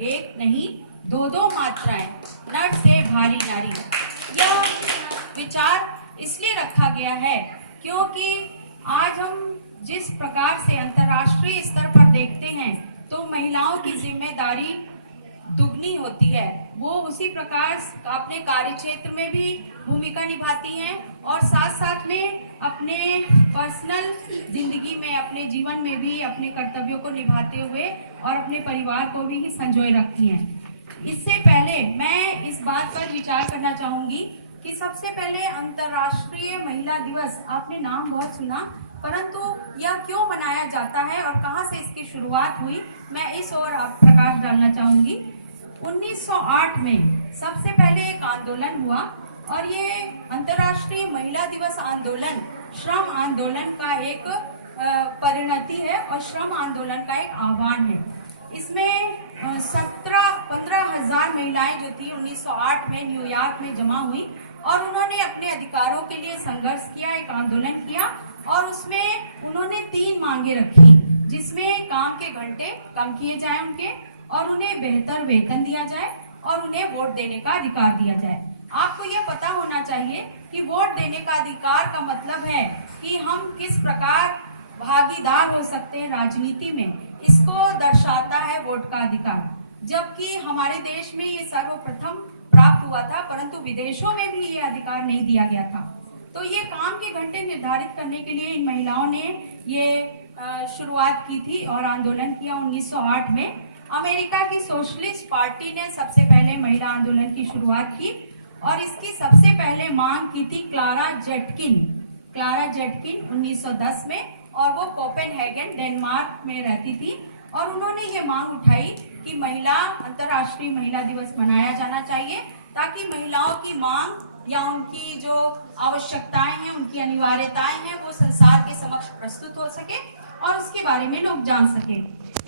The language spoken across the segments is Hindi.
एक नहीं दो दो मात्राएं, नर से भारी नारी। यह विचार इसलिए रखा गया है क्योंकि आज हम जिस प्रकार से अंतर्राष्ट्रीय स्तर पर देखते हैं तो महिलाओं की जिम्मेदारी दुगनी होती है। वो उसी प्रकार अपने कार्य क्षेत्र में भी भूमिका निभाती हैं और साथ साथ में अपने पर्सनल जिंदगी में, अपने जीवन में भी अपने कर्तव्यों को निभाते हुए और अपने परिवार को भी संजोए रखती हैं। इससे पहले मैं इस बात पर विचार करना चाहूंगी कि सबसे पहले अंतर्राष्ट्रीय महिला दिवस, आपने नाम बहुत सुना, परंतु यह क्यों मनाया जाता है और कहां से इसकी शुरुआत हुई, मैं इस ओर प्रकाश डालना चाहूंगी। 1908 में सबसे पहले एक आंदोलन हुआ और ये अंतर्राष्ट्रीय महिला दिवस आंदोलन श्रम आंदोलन का एक परिणति है और श्रम आंदोलन का एक आह्वान है। इसमें 15,000 महिलाएं जो थी 1908 में न्यूयॉर्क में जमा हुई और उन्होंने अपने अधिकारों के लिए संघर्ष किया, एक आंदोलन किया और उसमें उन्होंने 3 मांगे रखी, जिसमें काम के घंटे कम किए जाएं उनके, और उन्हें बेहतर वेतन दिया जाए और उन्हें वोट देने का अधिकार दिया जाए। आपको ये पता होना चाहिए कि वोट देने का अधिकार का मतलब है कि हम किस प्रकार भागीदार हो सकते हैं राजनीति में, इसको दर्शाता है वोट का अधिकार। जबकि हमारे देश में ये सर्वप्रथम प्राप्त हुआ था, परंतु विदेशों में भी ये अधिकार नहीं दिया गया था। तो ये काम के घंटे निर्धारित करने के लिए इन महिलाओं ने ये शुरुआत की थी और आंदोलन किया 1908 में। अमेरिका की सोशलिस्ट पार्टी ने सबसे पहले महिला आंदोलन की शुरुआत की और इसकी सबसे पहले मांग की थी क्लारा जेटकिन 1910 में, और वो कोपेनहेगन डेनमार्क में रहती थी और उन्होंने ये मांग उठाई कि अंतर्राष्ट्रीय महिला दिवस मनाया जाना चाहिए ताकि महिलाओं की मांग या उनकी जो आवश्यकताएं हैं, उनकी अनिवार्यताएं हैं, वो संसार के समक्ष प्रस्तुत हो सके और उसके बारे में लोग जान सके।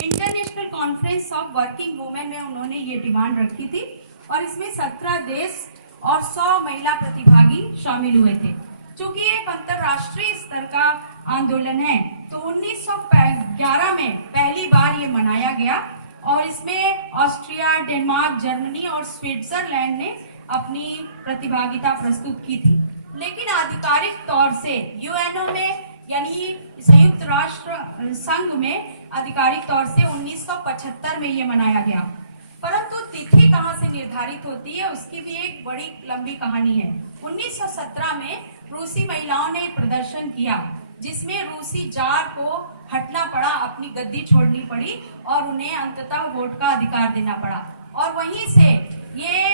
International conference of working women में उन्होंने ये डिमांड रखी थी और इसमें 17 देश और 100 महिला प्रतिभागी शामिल हुए थे। चूंकि एक अंतर्राष्ट्रीय स्तर का आंदोलन है तो 1911 में पहली बार ये मनाया गया और इसमें ऑस्ट्रिया, डेनमार्क, जर्मनी और स्विट्जरलैंड ने अपनी प्रतिभागिता प्रस्तुत की थी। लेकिन आधिकारिक तौर से यूएनओ में यानी संयुक्त राष्ट्र संघ में आधिकारिक तौर से 1975 में ये मनाया गया, परंतु तिथि कहां से निर्धारित होती है उसकी भी एक बड़ी लंबी कहानी है। 1917 में रूसी महिलाओं ने प्रदर्शन किया जिसमें रूसी जार को हटना पड़ा, अपनी गद्दी छोड़नी पड़ी और उन्हें अंततः वोट का अधिकार देना पड़ा। और वहीं से ये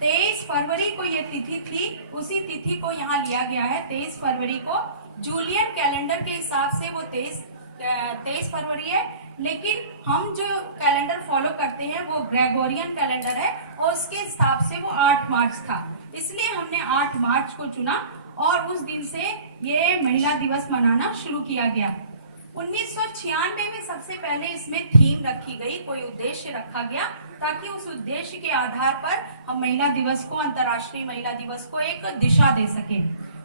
23 फरवरी को ये तिथि थी, उसी तिथि को यहाँ लिया गया है। 23 फरवरी को जूलियन कैलेंडर के हिसाब से वो 23 फरवरी है, लेकिन हम जो कैलेंडर फॉलो करते हैं वो ग्रेगोरियन कैलेंडर है और उसके हिसाब से वो 8 मार्च था, इसलिए हमने 8 मार्च को चुना और उस दिन से ये महिला दिवस मनाना शुरू किया गया। 1996 में सबसे पहले इसमें थीम रखी गई, कोई उद्देश्य रखा गया ताकि उस उद्देश्य के आधार पर हम महिला दिवस को, अंतर्राष्ट्रीय महिला दिवस को एक दिशा दे सके।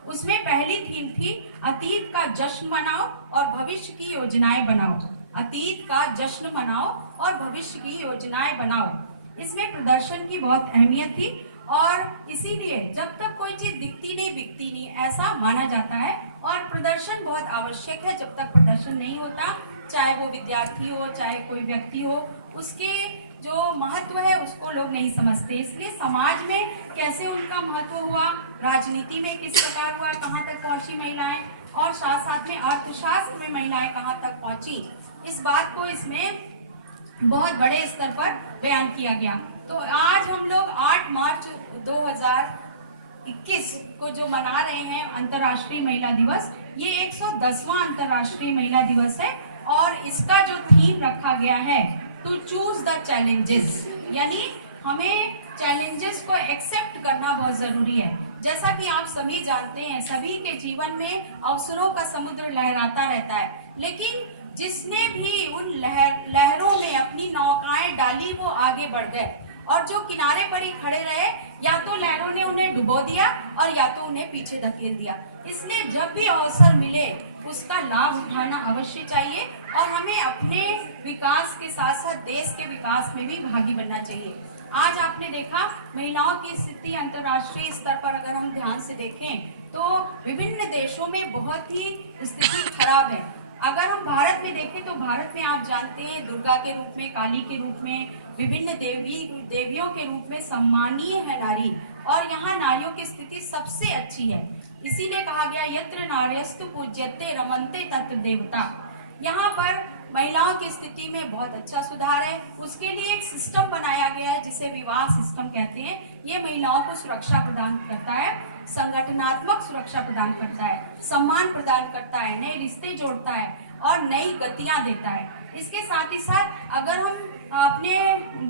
उसमें पहली थीम थी अतीत का जश्न मनाओ और भविष्य की योजनाएं बनाओ। अतीत का जश्न मनाओ और भविष्य की योजनाएं बनाओ। इसमें प्रदर्शन की बहुत अहमियत थी और इसीलिए जब तक कोई चीज दिखती नहीं बिकती नहीं, ऐसा माना जाता है और प्रदर्शन बहुत आवश्यक है। जब तक प्रदर्शन नहीं होता, चाहे वो विद्यार्थी हो चाहे कोई व्यक्ति हो, उसके जो महत्व है उसको लोग नहीं समझते। इसलिए समाज में कैसे उनका महत्व हुआ, राजनीति में किस प्रकार हुआ, कहाँ तक पहुंची महिलाएं, और साथ साथ में अर्थशास्त्र में महिलाएं कहाँ तक पहुंची, इस बात को इसमें बहुत बड़े स्तर पर बयान किया गया। तो आज हम लोग 8 मार्च 2021 को जो मना रहे हैं अंतर्राष्ट्रीय महिला दिवस, ये 110वां अंतर्राष्ट्रीय महिला दिवस है और इसका जो थीम रखा गया है टू चूज द चैलेंजेस, यानी हमें चैलेंजेस को एक्सेप्ट करना बहुत जरूरी है। जैसा कि आप सभी जानते हैं, सभी के जीवन में अवसरों का समुद्र लहराता रहता है, लेकिन जिसने भी उन लहरों में अपनी नौकाएं डाली वो आगे बढ़ गए और जो किनारे पर ही खड़े रहे, या तो लहरों ने उन्हें डुबो दिया और या तो उन्हें पीछे धकेल दिया। इसलिए जब भी अवसर मिले उसका लाभ उठाना अवश्य चाहिए और हमें अपने विकास के साथ साथ देश के विकास में भी भागी बनना चाहिए। आज आपने देखा महिलाओं की स्थिति अंतर्राष्ट्रीय स्तर पर अगर हम ध्यान से देखें तो विभिन्न देशों में बहुत ही स्थिति खराब है। अगर हम भारत में देखें तो भारत में आप जानते हैं दुर्गा के रूप में, काली के रूप में, विभिन्न देवियों के रूप में सम्मानीय है नारी, और यहाँ नारियों की स्थिति सबसे अच्छी है। इसीलिए कहा गया यत्र नार्यस्तु पूज्यते रमन्ते तत्र देवता। यहाँ पर महिलाओं की स्थिति में बहुत अच्छा सुधार है। उसके लिए एक सिस्टम बनाया गया है जिसे विवाह सिस्टम कहते हैं। ये महिलाओं को सुरक्षा प्रदान करता है, संगठनात्मक सुरक्षा प्रदान करता है, सम्मान प्रदान करता है, नए रिश्ते जोड़ता है और नई गतियां देता है। इसके साथ ही साथ अगर हम अपने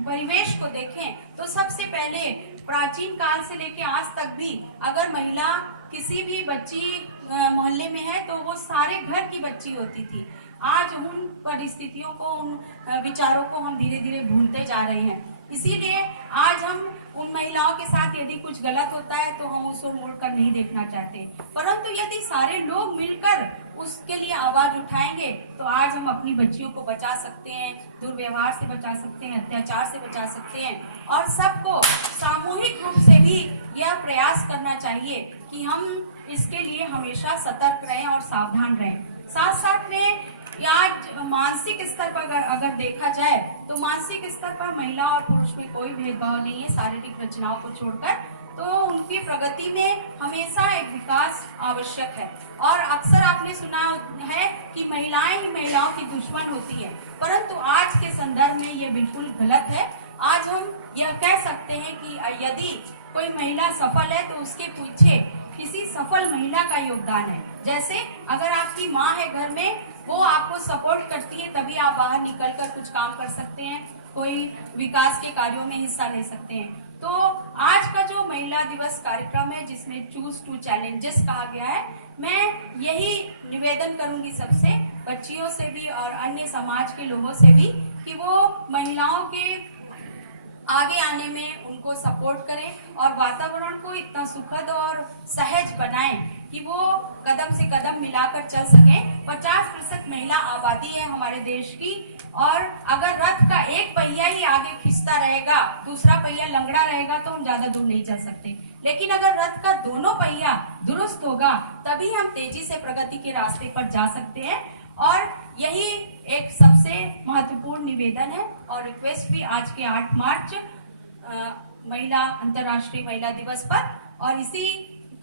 परिवेश को देखें तो सबसे पहले प्राचीन काल से लेकर आज तक भी अगर महिला किसी भी बच्ची मोहल्ले में है तो वो सारे घर की बच्ची होती थी। आज उन परिस्थितियों को, उन विचारों को हम धीरे धीरे भूलते जा रहे हैं। इसीलिए आज हम उन महिलाओं के साथ यदि कुछ गलत होता है तो हम उसको मुड़कर नहीं देखना चाहते, परंतु यदि सारे लोग मिलकर उसके लिए आवाज उठाएंगे तो आज हम अपनी बच्चियों को बचा सकते हैं, दुर्व्यवहार से बचा सकते हैं, अत्याचार से बचा सकते हैं। और सबको सामूहिक रूप से भी यह प्रयास करना चाहिए कि हम इसके लिए हमेशा सतर्क रहें और सावधान रहें। साथ साथ में आज मानसिक स्तर पर अगर देखा जाए तो मानसिक स्तर पर महिला और पुरुष में कोई भेदभाव नहीं है, शारीरिक रचनाओं को छोड़कर। तो उनकी प्रगति में हमेशा एक विकास आवश्यक है। और अक्सर आपने सुना है कि महिलाएं ही महिलाओं की दुश्मन होती है, परंतु आज के संदर्भ में ये बिल्कुल गलत है। आज हम यह कह सकते हैं कि यदि कोई महिला सफल है तो उसके पीछे किसी सफल महिला का योगदान है। जैसे अगर आपकी माँ है घर में, वो आपको सपोर्ट करती है, तभी आप बाहर निकलकर कुछ काम कर सकते हैं, कोई विकास के कार्यों में हिस्सा ले सकते हैं। तो आज का जो महिला दिवस कार्यक्रम है जिसमें चूज टू चैलेंजेस कहा गया है, मैं यही निवेदन करूंगी सबसे, बच्चियों से भी और अन्य समाज के लोगों से भी, कि वो महिलाओं के आगे आने में उनको सपोर्ट करें और वातावरण को इतना सुखद और सहज बनाएं कि वो कदम से कदम मिलाकर चल सकें। 50% महिला आबादी है हमारे देश की, और अगर रथ का एक पहिया ही आगे खिंचता रहेगा, दूसरा पहिया लंगड़ा रहेगा तो हम ज्यादा दूर नहीं चल सकते। लेकिन अगर रथ का दोनों पहिया दुरुस्त होगा तभी हम तेजी से प्रगति के रास्ते पर जा सकते हैं। और यही एक सबसे महत्वपूर्ण निवेदन है और रिक्वेस्ट भी आज के 8 मार्च महिला अंतर्राष्ट्रीय महिला दिवस पर। और इसी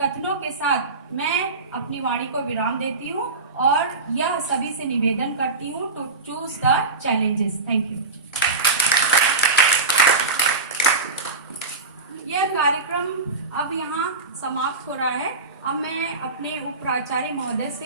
कथनों के साथ मैं अपनी वाणी को विराम देती हूँ और यह सभी से निवेदन करती हूँ to choose the challenges. Thank you. यह कार्यक्रम अब यहाँ समाप्त हो रहा है। अब मैं अपने उप प्राचार्य महोदय से